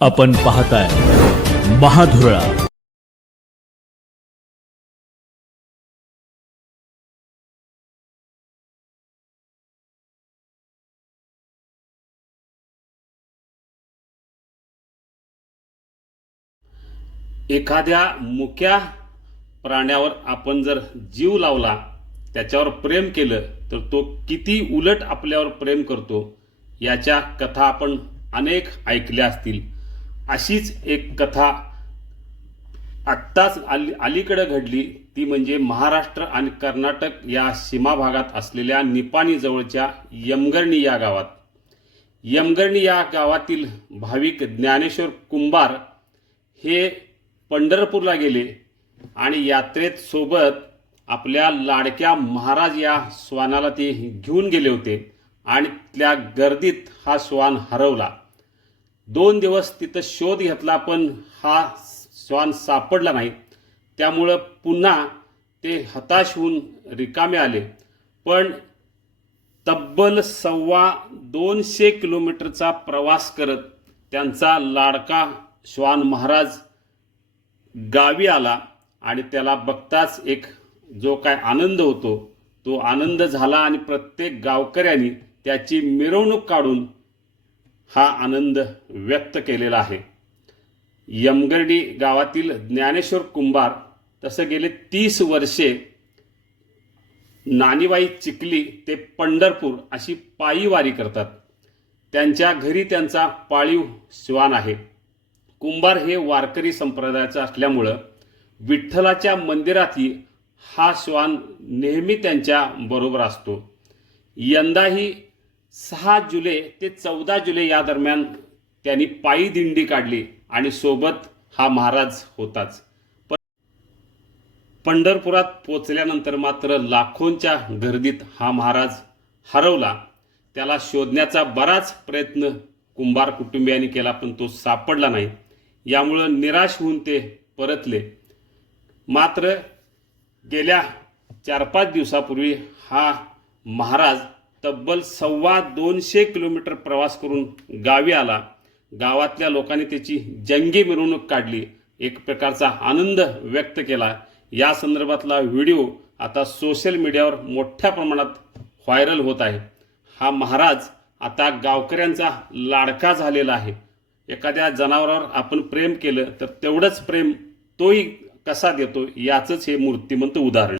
आपण पाहताय महाधुरळा. एखाद्या मुक्या प्राण्यावर आपण जर जीव लावला त्याच्यावर प्रेम केलं तर तो किती उलट आपल्यावर प्रेम करतो याच्या कथा आपण अनेक ऐकल्या असतील. अशीच एक कथा आत्ताच अली अलीकडं घडली. ती म्हणजे महाराष्ट्र आणि कर्नाटक या सीमा भागात असलेल्या निपाणीजवळच्या यमगर्णी या गावात. यमगर्णी या गावातील भाविक ज्ञानेश्वर कुंभार हे पंढरपूरला गेले आणि यात्रेत सोबत आपल्या लाडक्या महाराज या श्वानाला ते घेऊन गेले होते आणि त्या गर्दीत हा श्वान हरवला. दोन दिवस तिथं शोध घेतला पण हा श्वान सापडला नाही. त्यामुळं पुन्हा ते हताश होऊन रिकामे आले. पण तब्बल सव्वा दोनशे किलोमीटरचा प्रवास करत त्यांचा लाडका श्वान महाराज गावी आला आणि त्याला बघताच एक जो काय आनंद होतो तो आनंद झाला आणि प्रत्येक गावकऱ्यांनी त्याची मिरवणूक काढून हा आनंद व्यक्त केलेला आहे. यमगर्डी गावातील ज्ञानेश्वर कुंभार तसं गेले तीस वर्षे नानीबाई चिखली ते पंढरपूर अशी पायी वारी करतात. त्यांच्या घरी त्यांचा पाळीव श्वान आहे. कुंभार हे वारकरी संप्रदायाचं असल्यामुळं विठ्ठलाच्या मंदिरातही हा श्वान नेहमी त्यांच्या बरोबर असतो. यंदाही सहा जुलै ते चौदा जुलै या दरम्यान त्यांनी पायी दिंडी काढली आणि सोबत हा महाराज होताच. पंढरपुरात पोचल्यानंतर मात्र लाखोंच्या गर्दीत हा महाराज हरवला. त्याला शोधण्याचा बराच प्रयत्न कुंभार कुटुंबियांनी केला पण तो सापडला नाही. यामुळं निराश होऊन ते परतले. मात्र गेल्या चार पाच दिवसापूर्वी हा महाराज तब्बल सव्वा दोनशे किलोमीटर प्रवास करून गावी आला. गावातल्या लोकांनी त्याची जंगी मिरवणूक काढली. एक प्रकारचा आनंद व्यक्त केला. या संदर्भातला व्हिडिओ आता सोशल मीडियावर मोठ्या प्रमाणात व्हायरल होत आहे. हा महाराज आता गावकऱ्यांचा लाडका झालेला आहे. एखाद्या जनावरावर आपण प्रेम केलं तर तेवढंच प्रेम तोही कसा देतो याचंच हे मूर्तिमंत उदाहरण.